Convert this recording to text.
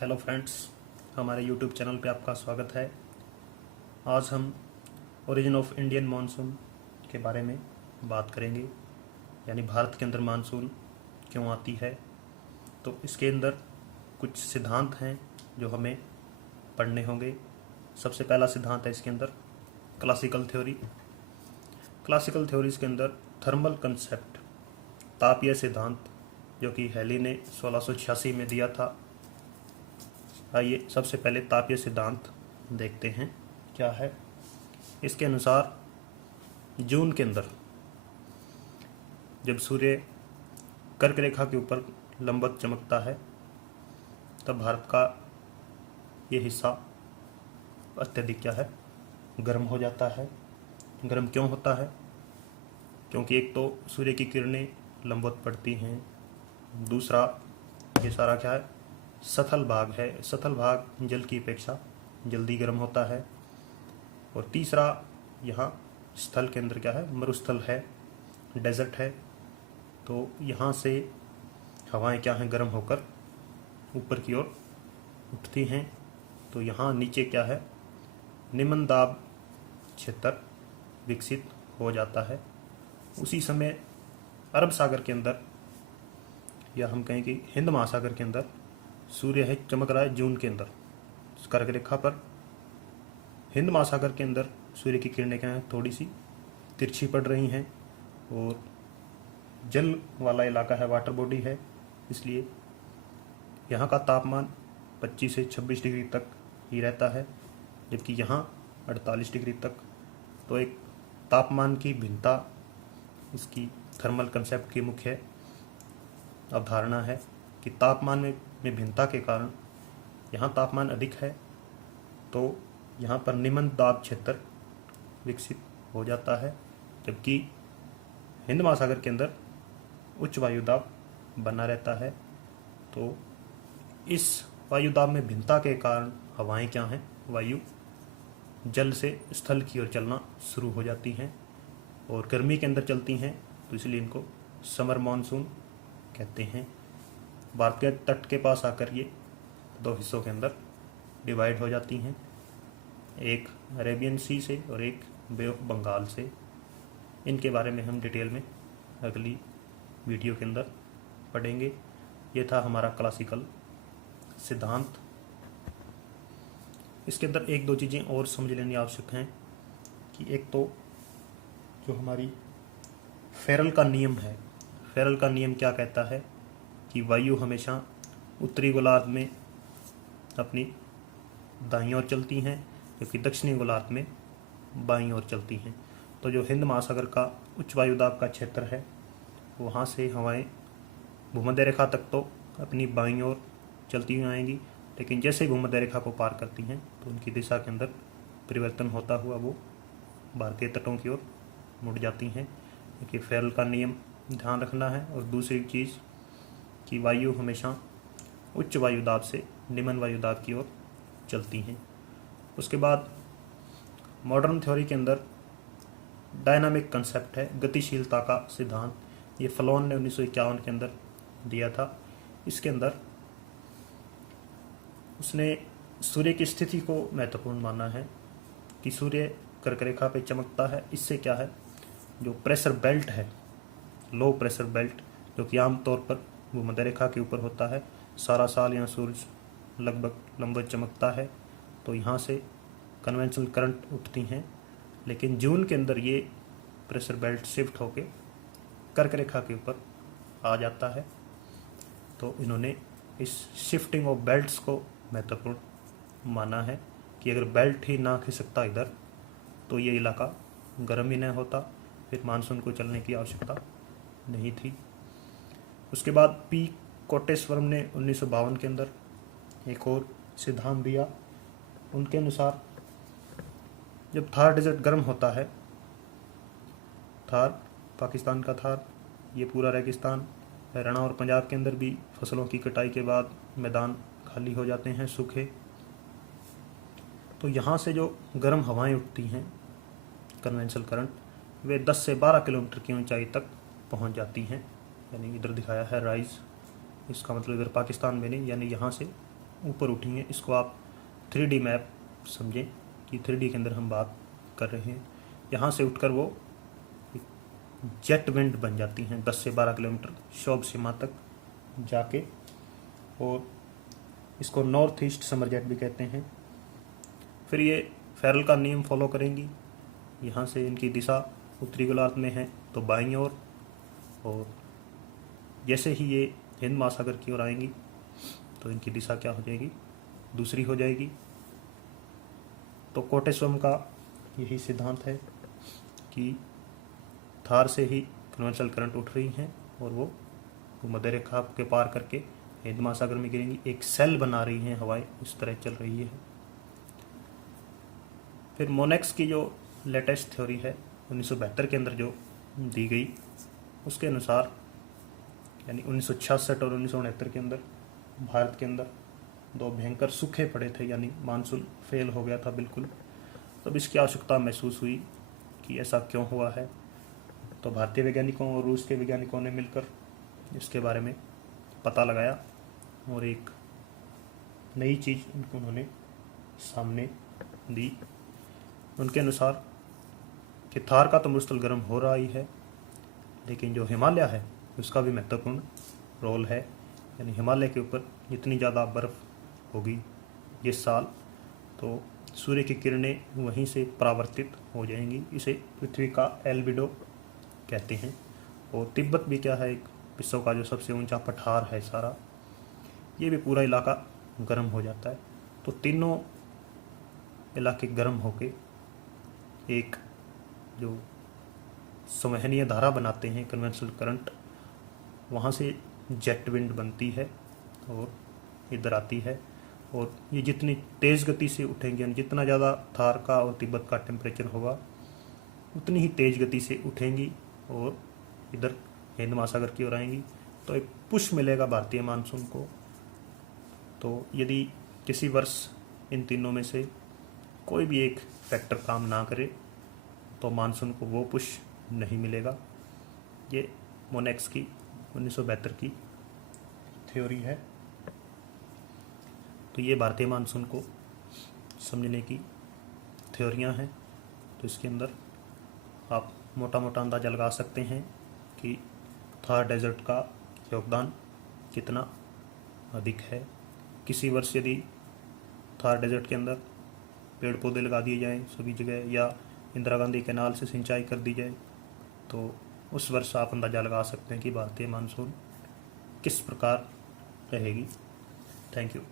Hello friends, हमारे YouTube channel पे आपका स्वागत है। आज हम ओरिजिन ऑफ इंडियन मानसून के बारे में बात करेंगे, यानी भारत के अंदर मानसून क्यों आती है। तो इसके अंदर कुछ सिद्धांत हैं जो हमें पढ़ने होंगे। सबसे पहला सिद्धांत है इसके अंदर क्लासिकल थ्योरी। क्लासिकल थ्योरीज के अंदर थर्मल कंसेप्ट, तापीय सिद्धांत, जो कि हेली ने 1686 में दिया था। आइए सबसे पहले तापीय सिद्धांत देखते हैं क्या है। इसके अनुसार जून के अंदर जब सूर्य कर्क रेखा के ऊपर लंबवत चमकता है तब भारत का ये हिस्सा अत्यधिक क्या है, गर्म हो जाता है। गर्म क्यों होता है? क्योंकि एक तो सूर्य की किरणें लंबवत पड़ती हैं, दूसरा ये सारा क्या है, सतल भाग है। सतल भाग जल की अपेक्षा जल्दी गर्म होता है। और तीसरा, यहाँ स्थल के अंदर क्या है, मरुस्थल है, डेजर्ट है। तो यहाँ से हवाएं क्या हैं, गर्म होकर ऊपर की ओर उठती हैं। तो यहाँ नीचे क्या है, निम्न दाब क्षेत्र विकसित हो जाता है। उसी समय अरब सागर के अंदर, या हम कहें कि हिंद महासागर के अंदर सूर्य है, चमक रहा है जून के अंदर कर्क रेखा पर। हिंद महासागर के अंदर सूर्य की किरणें क्या है, थोड़ी सी तिरछी पड़ रही हैं और जल वाला इलाका है, वाटर बॉडी है, इसलिए यहाँ का तापमान 25 से 26 डिग्री तक ही रहता है, जबकि यहाँ 48 डिग्री तक। तो एक तापमान की भिन्नता इसकी थर्मल कंसेप्ट की मुख्य अवधारणा है कि तापमान में भिन्नता के कारण यहाँ तापमान अधिक है तो यहाँ पर निम्न दाब क्षेत्र विकसित हो जाता है, जबकि हिंद महासागर के अंदर उच्च वायु दाब बना रहता है। तो इस वायु दाब में भिन्नता के कारण हवाएं क्या हैं, वायु जल से स्थल की ओर चलना शुरू हो जाती हैं और गर्मी के अंदर चलती हैं। तो इसलिए इनको समर मानसून कहते हैं। भारत के तट के पास आकर ये दो हिस्सों के अंदर डिवाइड हो जाती हैं, एक अरेबियन सी से और एक बे ऑफ बंगाल से। इनके बारे में हम डिटेल में अगली वीडियो के अंदर पढ़ेंगे। ये था हमारा क्लासिकल सिद्धांत। इसके अंदर एक दो चीज़ें और समझ लेनी आवश्यक हैं कि एक तो जो हमारी फेरल का नियम है, फेरल का नियम क्या कहता है कि वायु हमेशा उत्तरी गोलार्ध में अपनी दाईं ओर चलती हैं, जबकि दक्षिणी गोलार्ध में बाईं ओर चलती हैं। तो जो हिंद महासागर का उच्च वायु दाब का क्षेत्र है, वहाँ से हवाएं भूमध्य रेखा तक तो अपनी बाईं ओर चलती हुई आएंगी, लेकिन जैसे ही भूमध्य रेखा को पार करती हैं तो उनकी दिशा के अंदर परिवर्तन होता हुआ वो भारतीय तटों की ओर मुड़ जाती हैं। क्योंकि फेरल का नियम ध्यान रखना है। और दूसरी चीज़ कि वायु हमेशा उच्च वायु दाब से निम्न वायु दाब की ओर चलती हैं। उसके बाद मॉडर्न थ्योरी के अंदर डायनामिक कंसेप्ट है, गतिशीलता का सिद्धांत। ये फलोन ने 1951 के अंदर दिया था। इसके अंदर उसने सूर्य की स्थिति को महत्वपूर्ण माना है कि सूर्य कर्क रेखा पे चमकता है। इससे क्या है, जो प्रेशर बेल्ट है, लो प्रेशर बेल्ट, जो कि आमतौर पर भूमध्य रेखा के ऊपर होता है, सारा साल यहाँ सूर्य लगभग लंबवत चमकता है, तो यहाँ से कन्वेंशनल करंट उठती हैं। लेकिन जून के अंदर ये प्रेशर बेल्ट शिफ्ट होके कर्क रेखा के ऊपर आ जाता है। तो इन्होंने इस शिफ्टिंग ऑफ बेल्ट्स को महत्वपूर्ण माना है कि अगर बेल्ट ही ना खिसकता इधर तो ये इलाका गर्म ही नहीं होता, फिर मानसून को चलने की आवश्यकता नहीं थी। उसके बाद पी कोटेश्वरम ने 1952 के अंदर एक और सिद्धांत दिया। उनके अनुसार जब थार डेजर्ट गर्म होता है, थार पाकिस्तान का थार, ये पूरा रेगिस्तान, हरियाणा और पंजाब के अंदर भी फसलों की कटाई के बाद मैदान खाली हो जाते हैं, सूखे। तो यहाँ से जो गर्म हवाएं उठती हैं, कन्वेंशनल करंट, वे 10 से 12 किलोमीटर की ऊंचाई तक पहुँच जाती हैं। यानी इधर दिखाया है राइज, इसका मतलब इधर पाकिस्तान में नहीं, यानी यहाँ से ऊपर उठी हैं, इसको आप 3D मैप समझें कि 3D के अंदर हम बात कर रहे हैं। यहाँ से उठकर वो जेट विंड बन जाती हैं 10 से 12 किलोमीटर शोभ सीमा तक जाके, और इसको नॉर्थ ईस्ट समर जेट भी कहते हैं। फिर ये फेरल का नियम फॉलो करेंगी। यहाँ से इनकी दिशा उत्तरी गोलार्ध में है तो बाईं ओर, और जैसे ही ये हिंद महासागर की ओर आएंगी तो इनकी दिशा क्या हो जाएगी, दूसरी हो जाएगी। तो कोटेस्वम का यही सिद्धांत है कि थार से ही कन्वेंशनल करंट उठ रही हैं और वो मध्य रेखा के पार करके हिंद महासागर में गिरेंगी। एक सेल बना रही हैं हवाएं, इस तरह चल रही है। फिर मोनेक्स की जो लेटेस्ट थ्योरी है 1972 के अंदर जो दी गई, उसके अनुसार यानी 1966 और 1969 के अंदर भारत के अंदर 2 भयंकर सूखे पड़े थे, यानी मानसून फेल हो गया था बिल्कुल। तब इसकी आवश्यकता महसूस हुई कि ऐसा क्यों हुआ है। तो भारतीय वैज्ञानिकों और रूस के वैज्ञानिकों ने मिलकर इसके बारे में पता लगाया और एक नई चीज़ उन्होंने सामने दी। उनके अनुसार कि थार का तो मरुस्थल गर्म हो रहा ही है, लेकिन जो हिमालय है उसका भी महत्वपूर्ण रोल है। यानी हिमालय के ऊपर जितनी ज़्यादा बर्फ़ होगी इस साल, तो सूर्य की किरणें वहीं से परावर्तित हो जाएंगी। इसे पृथ्वी का एल्बिडो कहते हैं। और तिब्बत भी क्या है, एक विश्व का जो सबसे ऊंचा पठार है सारा, ये भी पूरा इलाका गर्म हो जाता है। तो तीनों इलाके गर्म होके एक जो संवहनीय धारा बनाते हैं कन्वेंशनल करंट, वहाँ से जेट विंड बनती है और इधर आती है। और ये जितनी तेज़ गति से उठेंगे, जितना ज़्यादा थार का और तिब्बत का टेम्परेचर होगा उतनी ही तेज़ गति से उठेंगी और इधर हिंद महासागर की ओर आएंगी। तो एक पुश मिलेगा भारतीय मानसून को। तो यदि किसी वर्ष इन तीनों में से कोई भी एक फैक्टर काम ना करे तो मानसून को वो पुश नहीं मिलेगा। ये मोनेक्स की 1972 की थ्योरी है। तो ये भारतीय मानसून को समझने की थ्योरियां हैं। तो इसके अंदर आप मोटा मोटा अंदाज़ा लगा सकते हैं कि थार डेजर्ट का योगदान कितना अधिक है। किसी वर्ष यदि थार डेजर्ट के अंदर पेड़ पौधे लगा दिए जाएं सभी जगह, या इंदिरा गांधी कैनाल से सिंचाई कर दी जाए, तो उस वर्ष आप अंदाज़ा लगा सकते हैं कि भारतीय मानसून किस प्रकार रहेगी। Thank you.